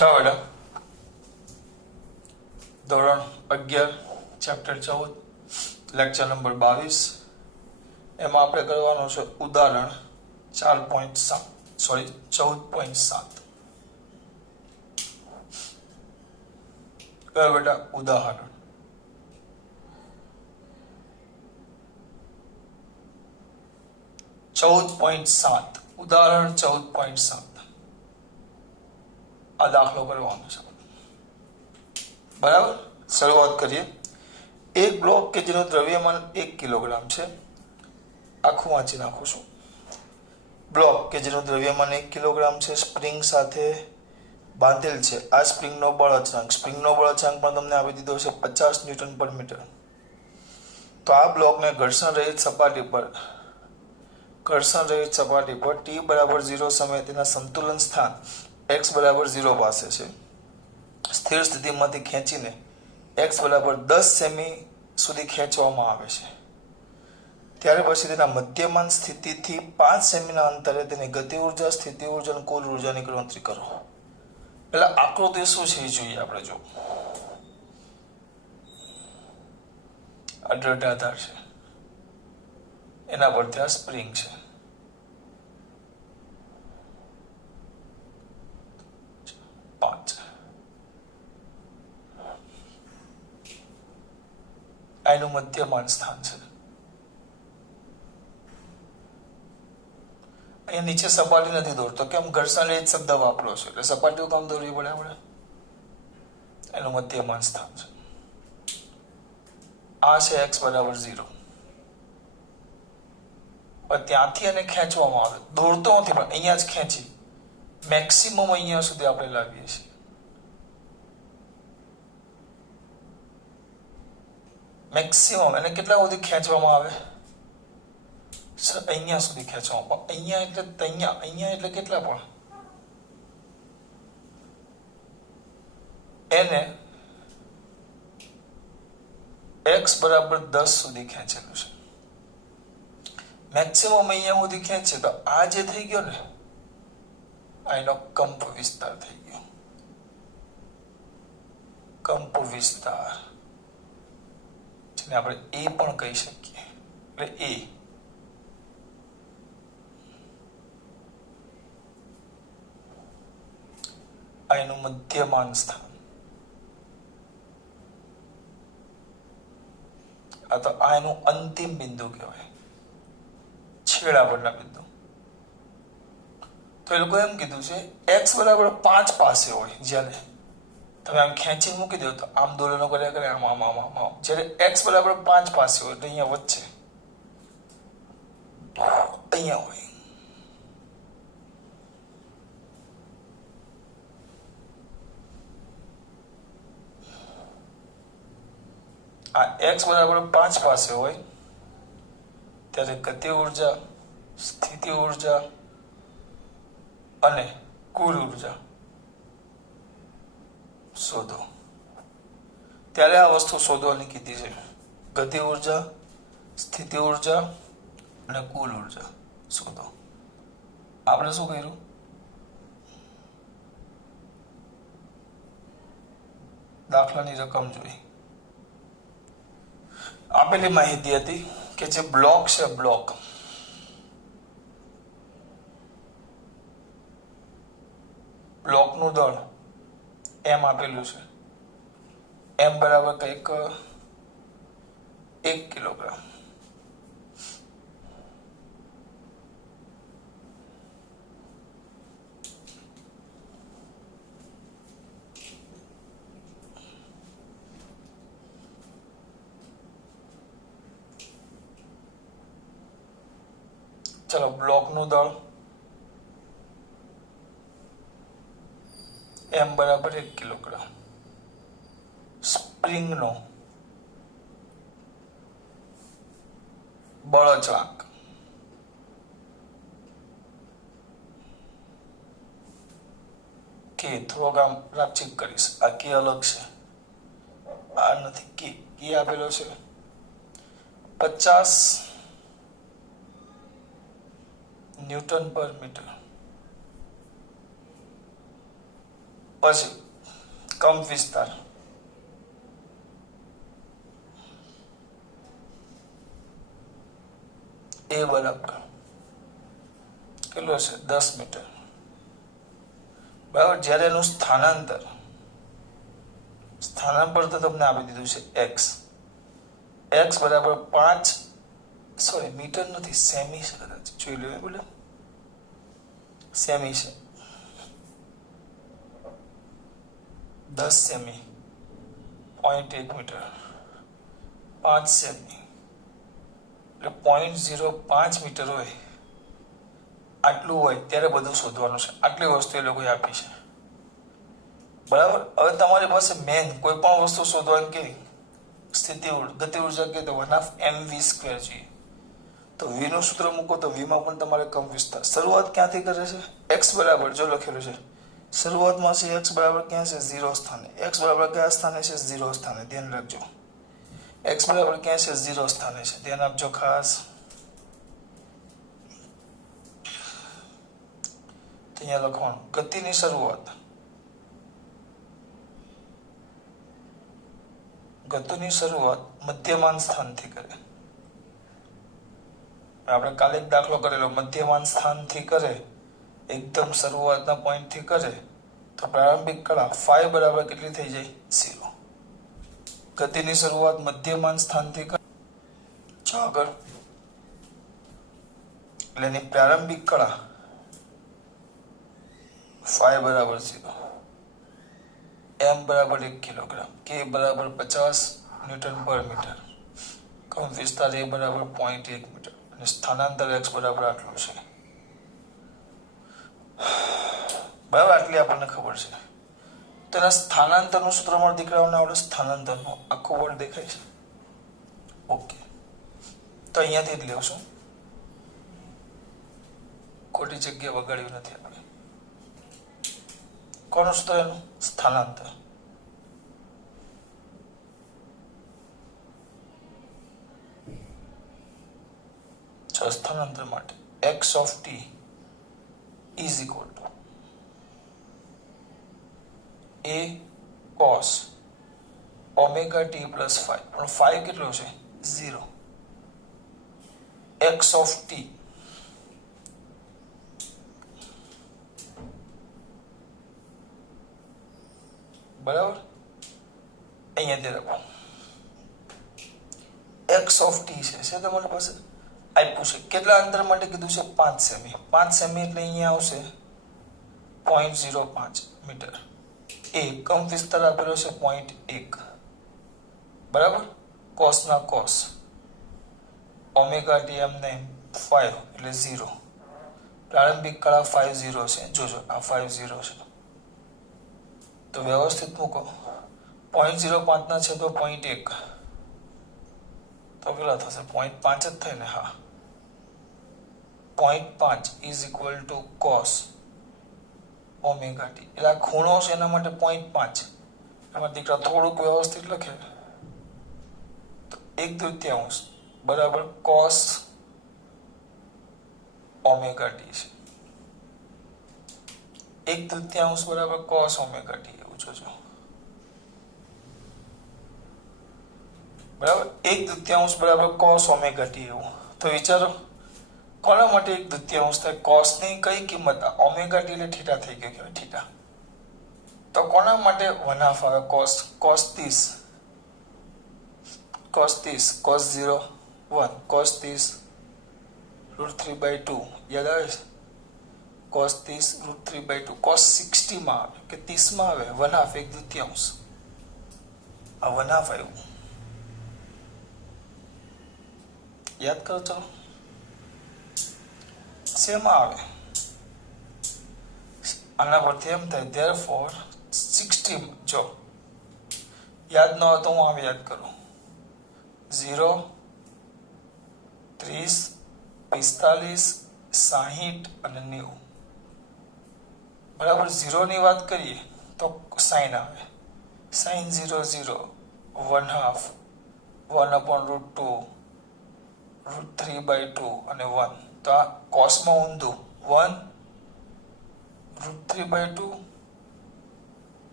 ચાલો બેટા ધોરણ 11 ચેપ્ટર 14 લેક્ચર નંબર 22 એમાં આપણે કરવાનું છે ઉદાહરણ 14.7 કયો બેટા ઉદાહરણ ઉદાહરણ 14.7 આ દાખલો કરવાનો છે બરાબર. શરૂઆત કરીએ. એક બ્લોક કે જેનું દ્રવ્યમાન 1 કિલોગ્રામ છે, આખું વાંચી નાખું છું. બ્લોક કે જેનું દ્રવ્યમાન 1 કિલોગ્રામ છે, સ્પ્રિંગ સાથે બાંધેલ છે. આ સ્પ્રિંગનો બળ અચળાંક પણ તમને આપી દીધો છે 50 ન્યૂટન પર મીટર. તો આ બ્લોકને ઘર્ષણ રહિત સપાટી પર t બરાબર 0 સમયે તેના સંતુલન સ્થાન x બરાબર 0 પાસે છે. સ્થિર સ્થિતિમાંથી ખેંચીને x બરાબર 10 સેમી સુધી ખેંચવામાં આવે છે. ત્યાર પછી તેના મધ્યમાન સ્થિતિથી 5 સેમીના અંતરે તેની ગતિ ઉર્જા, સ્થિતિ ઉર્જા અને કુલ ઉર્જાની ગણતરી કરો. એટલે આકૃતિ શું છે એ જોઈએ આપણે. જો આ દ્રઢ આધાર છે, એના પરથી આ સ્પ્રિંગ છે. એનું મધ્યમાન સ્થાન છે. અહીંયા નીચે સપાટી નથી દોરતો, કેમ? ઘર્ષણ રહિત શબ્દ વાપરો છે એટલે સપાટીઓ કામ દોરવી પડે આપણે. એનું મધ્યમાન સ્થાન છે. આ છે x બરાબર 0. પણ ત્યાંથી એને ખેંચવામાં આવે, દોરતો નથી પણ અહીંયા જ ખેંચી મેક્સિમમ અહીંયા સુધી આપણે લાવીએ છીએ. મેક્સિમમ એને કેટલા સુધી ખેંચવામાં આવે? અહીંયા સુધી ખેંચવામાં. અહીંયા એટલે અહીંયા એટલે કેટલા? પણ એને x બરાબર 10 સુધી ખેંચેલું છે. મેક્સિમમ અહીંયા સુધી ખેંચે તો આ જે થઈ ગયો ને, આ એનો કંપ વિસ્તાર થઈ ગયો. કંપ વિસ્તાર જેને આપણે એ પણ કહી શકીએ. એટલે એ આ એનું મધ્યમાન સ્થાન. આ તો આ એનું અંતિમ બિંદુ કહેવાય, છેડા પરના બિંદુ. તો એ લોકો એમ કીધું છે x બરાબર 5 પાસે હોય, જ્યારે તમે આમ ખેંચીને મૂકી દો તો આમ દોલનો કર્યા કરે, આમ આમ આમ આમ આમ. જ્યારે x બરાબર 5 પાસે હોય તો અહીંયા વચ્ચે અહીંયા હોય. આ x બરાબર 5 પાસે હોય ત્યારે ગતિ ઉર્જા, સ્થિતિ ઉર્જા અને કુલ ઉર્જા શોધો. ત્યારે આ વસ્તુ શોધવાની કીધી છે. ગતિ ઉર્જા, સ્થિતિ ઉર્જા અને કુલ ઉર્જા શોધો. આપણે શું કર્યું? દાખલાની રકમ જોઈ. આપેલી માહિતી હતી કે જે બ્લોક છે, બ્લોકનું દળ એમ આપેલું છે. એમ બરાબર કંઈક 1 કિલોગ્રામ. ચલો, બ્લોકનું દળ એમ બરાબર 1 કિલોગ્રામ. સ્પ્રિંગનો બળ અચળાંક કે થોડોક આમ રાપચીક કરીશ. આ કે અલગ છે, આ નથી. કે આપેલો છે 50 ન્યૂટન પર મીટર. પછી કંપ વિસ્તાર એ બરાબર કેટલો છે 10 મીટર બરાબર. જ્યારે એનું સ્થાનાંતર તો તમને આપી દીધું છે x બરાબર 5 સોરી મીટર નથી સેમી છે કદાચ જોઈ લો બોલે સેમી છે 10 સેમી 0.1 મીટર 5 સેમી એટલે 0.05 મીટર હોય આટલું હોય ત્યારે બધું શોધવાનું છે. આટલી વસ્તુ એ લોકોએ આપી છે બરાબર. હવે તમારી પાસે મેન કોઈ પણ વસ્તુ શોધવાની કેવી સ્થિતિ ગતિ ઉર્જા કે તો 1/mv² જોઈએ. તો v નું સૂત્ર મૂકો તો v માં પણ તમારે કંપ વિસ્તાર શરૂઆત ક્યાંથી કરે છે x બરાબર જો લખેલું છે શરૂઆતમાં છે x બરાબર ક્યાં છે 0 સ્થાને. x બરાબર કયા સ્થાને છે 0 સ્થાને ધ્યાન રાખજો. x બરાબર ક્યાં છે 0 સ્થાને છે ધ્યાન આપજો ખાસ. અહીંયા લખવાનું ગતિની શરૂઆત મધ્યમાન સ્થાનથી કરે. આપણે કાલે એક દાખલો કરેલો મધ્યમાન સ્થાનથી કરે એકદમ શરૂઆતના પોઈન્ટથી કરે તો પ્રારંભિક કળા phi બરાબર કેટલી થઈ જાય 0. ગતિની શરૂઆત મધ્યમાન સ્થાનથી કરે જો આગળ એટલે એની પ્રારંભિક કળા phi બરાબર 0, m બરાબર 1 કિલોગ્રામ, k બરાબર 50 ન્યૂટન પર મીટર, કંપ વિસ્તાર a બરાબર 0.1 મીટર અને સ્થાનાંતર x બરાબર આટલું છે. બરાબર આટલી આપણને ખબર છે. તેના સ્થાનાંતરનું સૂત્ર મારા દીકરાઓને આવડે સ્થાનાંતરનું આખું વર્ડ દેખાય છે. ઓકે તો અહીંયાથી જ લેવશું, ખોટી જગ્યા વગાડ્યું નથી આપણે. કોનું સૂત્ર એનું સ્થાનાંતર સ્થાનાંતર માટે x of t is equal to a cos omega t plus phi. પણ phi કેટલો છે 0. x of t બરાબર અહીંયા રાખો x of t છે તમારી પાસે આપ્યું છે. કેટલા અંતર માટે કીધું છે 5 સેમી. 5 સેમી એટલે અહીંયા આવશે 0.05 મીટર. એ કંપ વિસ્તાર આપેલો છે 0.1 બરાબર. કોસ ના કોસ ઓમેગા ટી એમને 5 એટલે 0. પ્રારંભિક કળા 50 છે. જોજો આ 50 છે તો વ્યવસ્થિત મૂકો. 0.05 ના છે તો 0.1 તો કેટલા થશે 0.5 જ થાય ને. હા 0.5 is equal to cos omega t. એટલે આ ખૂણો છે એના માટે 0.5. એમાં દીકરા થોડુંક વ્યવસ્થિત લખે તો 1/3 બરાબર cos omega t છે. 1/3 બરાબર cos omega t એવું જોજો બરાબર. 1/3 બરાબર cos omega t એવું. તો વિચારો કોના માટે 1/3 થાય? cos ની કઈ કિંમત ઓમેગા ટી એટલે થીટા થઈ ગયો કે થીટા. તો કોના માટે 1/2 આવે? cos 30 cos 0 1 cos 30 √3/2 યાદ આવે છે? cos 30 √3/2 cos 60 માં આવે કે 30 માં આવે 1/2 1/3 આ 1/2 આવ્યું. યાદ કરો ચલો શેમાં આવે? આના પરથી એમ થાય therefore 60 જો યાદ ન હોય તો હું આમ યાદ કરું 0 30 45 60 અને 90 બરાબર. 0 ની વાત કરીએ તો સાઈન આવે sin 0 0 1/2 1/√2 √3/2 અને 1. તો આ કોસમાં ઊંધું 1 √3/2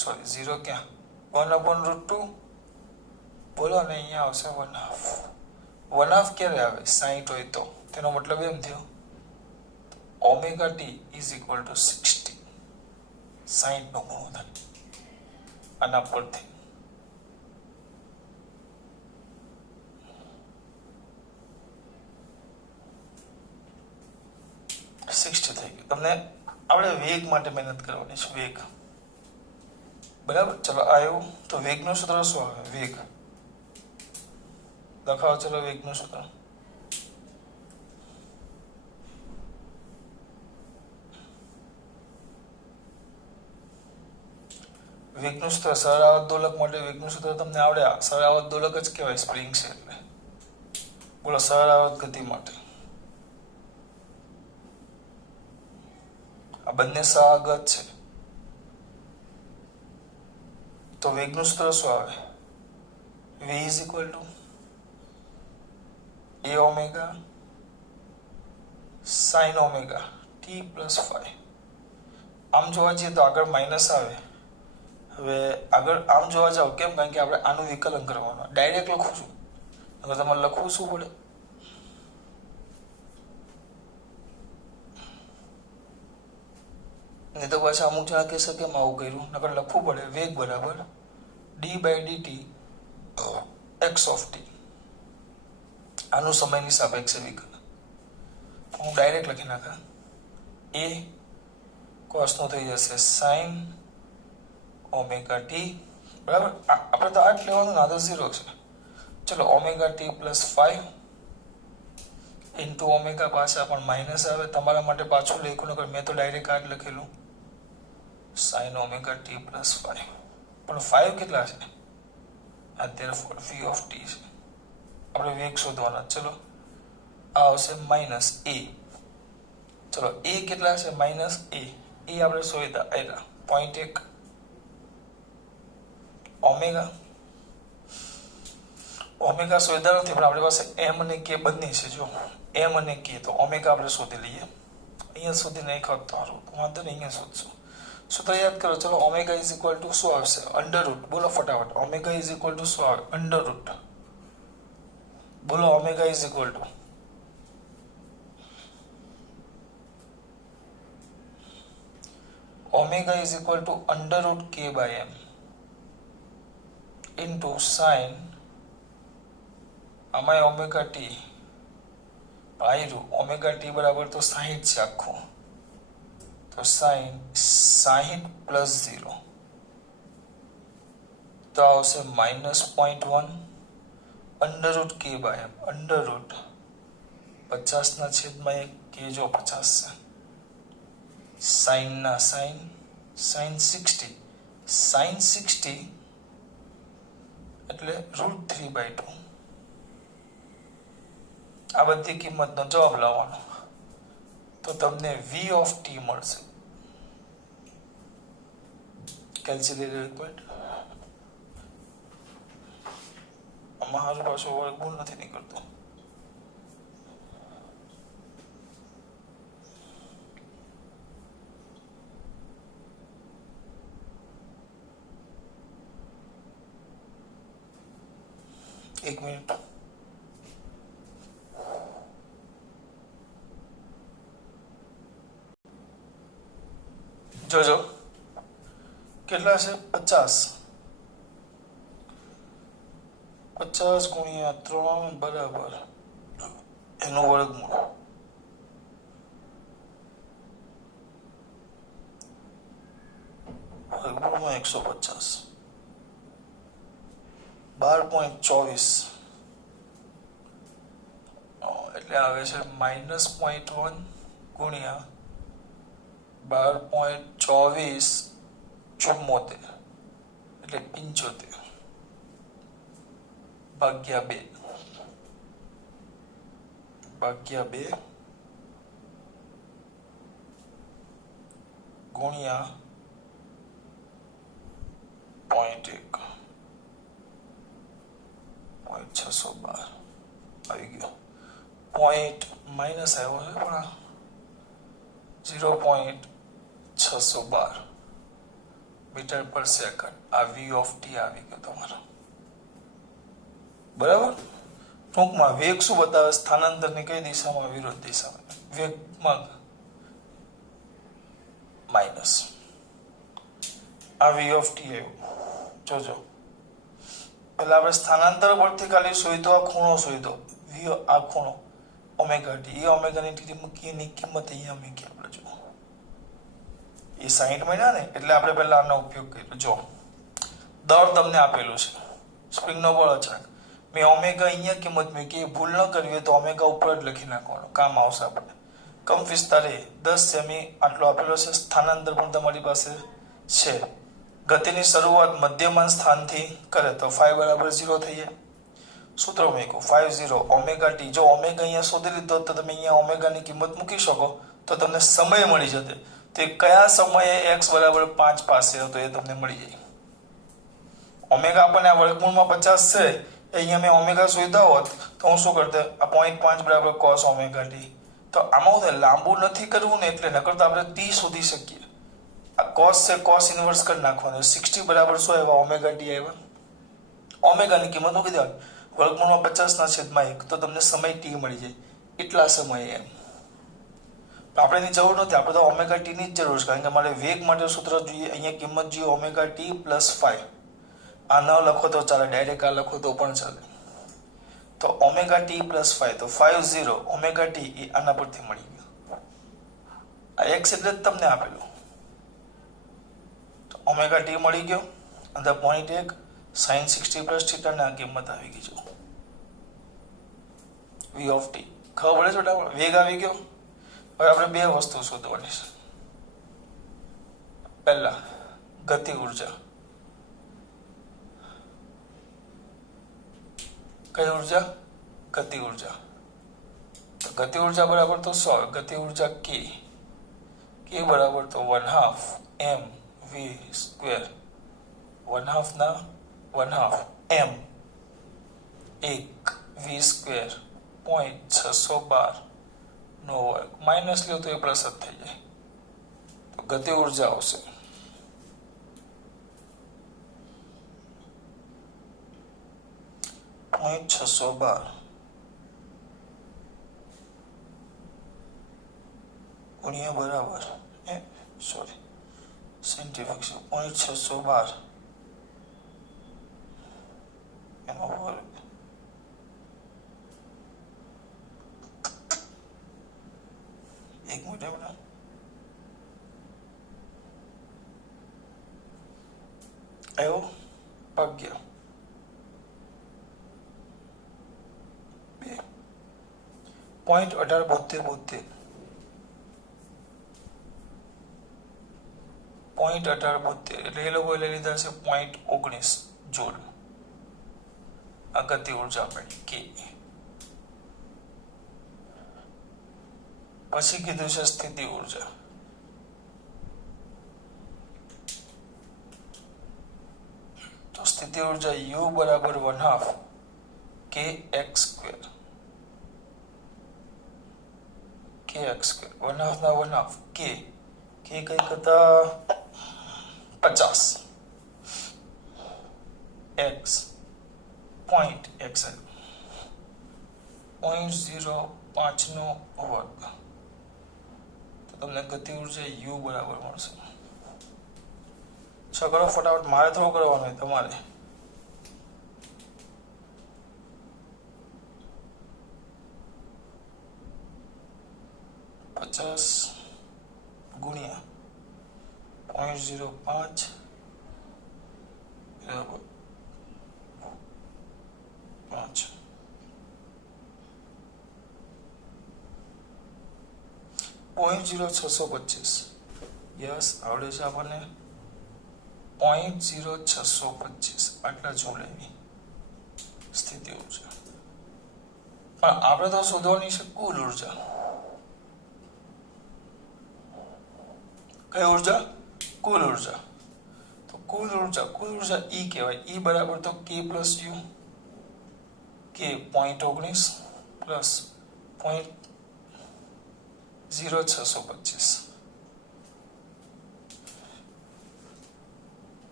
સોરી 0 ક્યાં 1/√2 બોલો ને અહીંયા આવશે 1/2 1/2 ક્યારે આવે 60 હોય તો તેનો મતલબ એમ થયો omega T is equal to 60 60 નો ગુણો થાય આના પરથી થઈ ગયું તમને આપણે વેગ માટે મહેનત કરવાની છે વેગ બરાબર ચલો આવ્યું તો વેગનું સૂત્ર શું આવે વેગ લખાવો ચલો વેગનું સૂત્ર વેગનું સૂત્ર સરાવત દોલક માટે વેગનું સૂત્ર તમને આવડે સરાવત દોલક જ કહેવાય સ્પ્રિંગ છે એટલે બોલો સરાવત ગતિ માટે આ બંને સહાગત છે તો વેગનું સૂત્ર શું આવે v is equal to a omega sin omega t plus 5 આમ જોવા જઈએ તો આગળ માઇનસ આવે હવે આગળ આમ જોવા જાવ કેમ કારણ કે આપણે આનું વિકલન કરવાનું ડાયરેક્ટ લખું છું હવે તમારે લખવું શું પડે નહીં તો પાછા અમુક જણા કહેશે કેમ આવું કર્યું નકર લખવું પડે વેગ બરાબર d/dt x ઓફ t આનું સમયની સાપેક્ષે વિકલન હું ડાયરેક્ટ લખી નાખા a cos નો થઈ જશે sin ઓમેગા ટી બરાબર આપણે તો આ જ લેવાનું ના તો 0 છે ચલો omega T plus 5 into omega પાછા પણ માઇનસ આવે તમારા માટે પાછું લખ્યું નકર મેં તો ડાયરેક્ટ આ જ લખેલું sin ઓમેગા ટી પ્લસ 5 પણ 5 કેટલા છે અત્યારે v ઓફ t છે આપણે વેગ શોધવાના ચલો આ આવશે માઇનસ a ચલો a કેટલા છે માઇનસ a આપણે શોધ્યા આયલા 0.1 ઓમેગા શોધ્યા નથી પણ આપણી પાસે m અને k બંને છે જો m અને k તો ઓમેગા આપણે શોધી લઈએ અહીંયા સુધી નહીં ખોત તો સારું વાંધો નહીં અહીંયા શોધશું સૂત્ર યાદ કરો ચલો ઓમેગા ઇઝ ઇક્વલ ટુ શું આવશે અંડરરૂટ બોલો ફટાફટ ઓમેગા ઇઝ ઇક્વલ ટુ શું આવે અંડરરૂટ બોલો omega is equal to omega is equal to under root k by m into sin આમાં ઓમેગા ટી ભાઈરું ઓમેગા ટી બરાબર તો 60 છે આખું તો sin 60 પ્લસ 0 તો આવશે -0.1 under route k by m under route 50 ના છેદમાં 1 k જો 50 છે sin ના sin 60 એટલે √3/2 આ બધી કિંમતનો જવાબ લાવવાનો તો તમને v ઓફ t મળશે કેલ્ક્યુલેટર રિક્વાયર્ડ આમાં હારું પાછો વર્ગમૂળ નથી નીકળતો એક મિનિટ જોજો કેટલા છે 50 ગુણ્યા 3 બરાબર એનું વર્ગમૂળ વર્ગમૂળમાં 150 12.24 એટલે આવે છે -0.1 ગુણ્યા 12.24 74 એટલે 75 ભાગ્યા 2 ગુણ્યા 0.1 612 આવી ગયો પોઈન્ટ માઇનસ આવ્યો છે પણ 0.612 મીટર પર સેકન્ડ. આ v ઓફ t આવી ગયો તમારો. બરાબર. ટૂંકમાં વેગ શું બતાવે? સ્થાનાંતરની કઈ દિશામાં? વિરુદ્ધ દિશામાં. વેગમાં માઇનસ. આ v ઓફ t આવ્યું. જોજો એટલે આપણે સ્થાનાંતર પરથી ખાલી શોધ્યો, આ ખૂણો શોધ્યો, v આ ખૂણો ઓમેગા ટી. એ ઓમેગાની ટી મૂકીની કિંમત અહીંયા મૂકી આપણે. જો એ 60 મહિના ને એટલે આપણે પહેલા આનો ઉપયોગ કર્યો. જો દળ તમને આપેલું છે, સ્પ્રિંગનો બળ અચાનક. મેં ઓમેગા અહીંયા કિંમત મૂકી. ભૂલ ન કરવી હોય તો ઓમેગા ઉપર જ લખી નાખવાનું, કામ આવશે આપણે. કમ વિસ્તાર એ 10 સેમી આટલો આપેલો છે. સ્થાનાંતર પણ તમારી પાસે છે. ગતિની શરૂઆત મધ્યમાન સ્થાનથી કરે તો phi બરાબર 0 થઈ જાય. સૂત્ર મૂક્યું 50 ઓમેગા ટી. જો ઓમેગા અહીંયા શોધી લીધો તો તમે અહીંયા ઓમેગાની કિંમત મૂકી શકો તો તમને સમય મળી જશે. તો કયા સમયે x બરાબર 5 પાસે હતો એ તમને મળી જાય. ઓમેગા આપણને આ વર્ગમૂળમાં 50 છે, અહીંયા મેં ઓમેગા શોધ્યા હોત તો હું શું કરતે? આ 0.5 બરાબર cos ઓમેગા ટી. તો આમાં હું લાંબુ નથી કરવું ને, એટલે નકર તો આપણે t શોધી શકીએ. આ cos છે, cos ઇન્વર્સ કરી નાખવાનું. 60 બરાબર શું આવ્યા? ઓમેગા ટી આવ્યા. ઓમેગાની કિંમત મૂકી દેવાની વર્ગમૂળમાં 50/1 તો તમને સમય t મળી જાય. એટલા સમયે એમ. આપણે એની જરૂર નથી, આપણે તો ઓમેગા ટી ની જ જરૂર છે, કારણ કે મારે વેગ માટે સૂત્ર જોઈએ. અહીંયા કિંમત જોઈએ ઓમેગા ટી પ્લસ 5. આ ન લખો તો ચાલે, ડાયરેક્ટ આ લખો તો પણ ચાલે. તો ઓમેગા ટી પ્લસ 5 તો 50 ઓમેગા ટી એ આના પરથી મળી ગયું. આ x એટલે જ તમને આપેલું. તો ઓમેગા ટી મળી ગયો. અંદર 0.1 sin 60 પ્લસ થીટા ને આ કિંમત આવી ગઈ. જો v ઓફ t ખબર પડે છોટા? વેગ આવી ગયો. હવે આપણે બે વસ્તુ શોધવાની છે. પહેલા ગતિ ઉર્જા. કઈ ઉર્જા? ગતિ ઉર્જા. તો ગતિ ઉર્જા બરાબર તો 100. ગતિ ઉર્જા k બરાબર તો 1/2 mv સ્ક્વેર. 1/2 ના 1/2 m 1 v સ્ક્વેર 0.612 નો વર્ગ. માઇનસ લ્યો તો એ પ્લસ જ થઈ જાય. તો ગતિ ઉર્જા આવશે 0.612 ગુણ્યા બરાબર સાયન્ટિફિક છે 0.612 એનો વર્ગ. એક મિનિટ આવ્યો 11 0.1872 એટલે એ લોકોએ લઈ લીધા છે 0.19 જૂલ. આ ગતિ ઉર્જા મળી કે. પછી કીધું છે સ્થિતિ ઉર્જા. તો સ્થિતિ ઉર્જા u બરાબર 1/2 kx સ્ક્વેર. kx સ્ક્વેર 1/2 ના 1/2 k કઈ હતા 50 x પોઈન્ટ x 0.05 નો વર્ગ. તો તમને ગતિ ઉર્જા u બરાબર મળશે. કરો ફટાફટ, મારે થોડું કરવાનું હોય, તમારે. પચાસ ગુણ્યા 0.05 બરાબર 5. 0.0625 યસ આવડે છે આપણને. 0.0625 આટલા જૂલ એવી સ્થિતિ ઉર્જા. પણ આપણે તો શોધવાની છે કુલ ઉર્જા. કઈ ઉર્જા? કુલ ઉર્જા. તો કુલ ઉર્જા E કહેવાય. E બરાબર તો k plus u. k 0.19 plus 0.0625.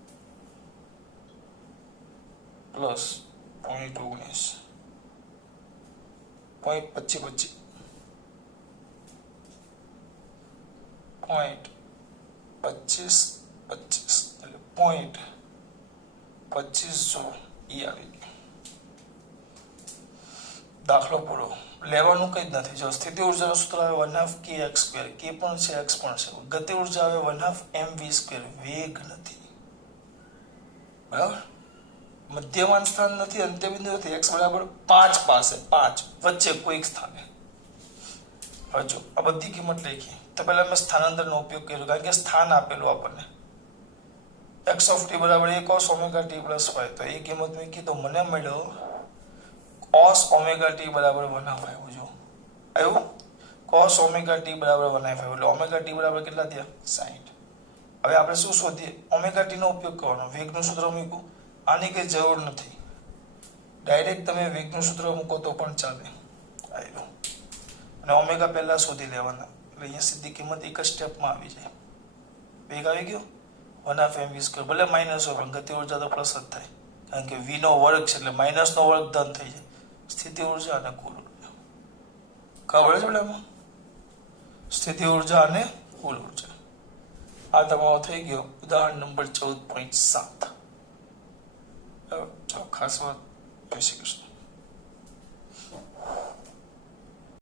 Plus 0.19 0.25 એટલે 0.25 ઈ આવી ગયું. દાખલો પૂરો. લેવાનું કંઈ જ નથી. જો સ્થિતિ ઉર્જાનું સૂત્ર આવે 1/2 kx², કે પણ છે x પણ છે. ગતિ ઉર્જા આવે 1/2 mv², વેગ નથી. બરાબર. મધ્યમાન સ્થાન નથી, અંત્યબિંદુ નથી. x બરાબર 5 પાસે, 5 વચ્ચે કોઈક સ્થાને. હવે જો આ બધી કિંમત લખી તો પહેલા મેં સ્થાનાંતરનો ઉપયોગ કર્યો, કારણ કે સ્થાન આપેલું આપણને x ઓફ t બરાબર a cos omega t plus y. તો એ કિંમત મૂકી તો મને મળ્યો cos ઓમેગા t બરાબર 1/2 આવ્યું. જો આવ્યું cos ઓમેગા t બરાબર 1/2 એટલે ઓમેગા t બરાબર કેટલા થયા? 60. હવે આપણે શું શોધીએ? ઓમેગા t નો ઉપયોગ કરવાનો. વેગનું સૂત્ર મૂક્યું, આની કઈ જરૂર નથી. ડાયરેક્ટ તમે વેગનું સૂત્ર મૂકો તો પણ ચાલે. આવ્યું. અને ઓમેગા પહેલા શોધી લેવાના, એટલે અહીંયા સીધી કિંમત એક જ સ્ટેપમાં આવી જાય. વેગ આવી ગયો 1/2 mv². ભલે માઇનસ હોય પણ ગતિ ઉર્જા તો પ્લસ જ થાય, કારણ કે v નો વર્ગ છે એટલે માઇનસ નો વર્ગ ધન થઈ જાય. સ્થિતિ ઉર્જા અને કુલ ઉર્જા ખબર છે બેટા? સ્થિતિ ઉર્જા અને કુલ ઉર્જા. આ તમારો થઈ ગયો ઉદાહરણ નંબર 14.7. ખાસ વાત. જય શ્રી કૃષ્ણ.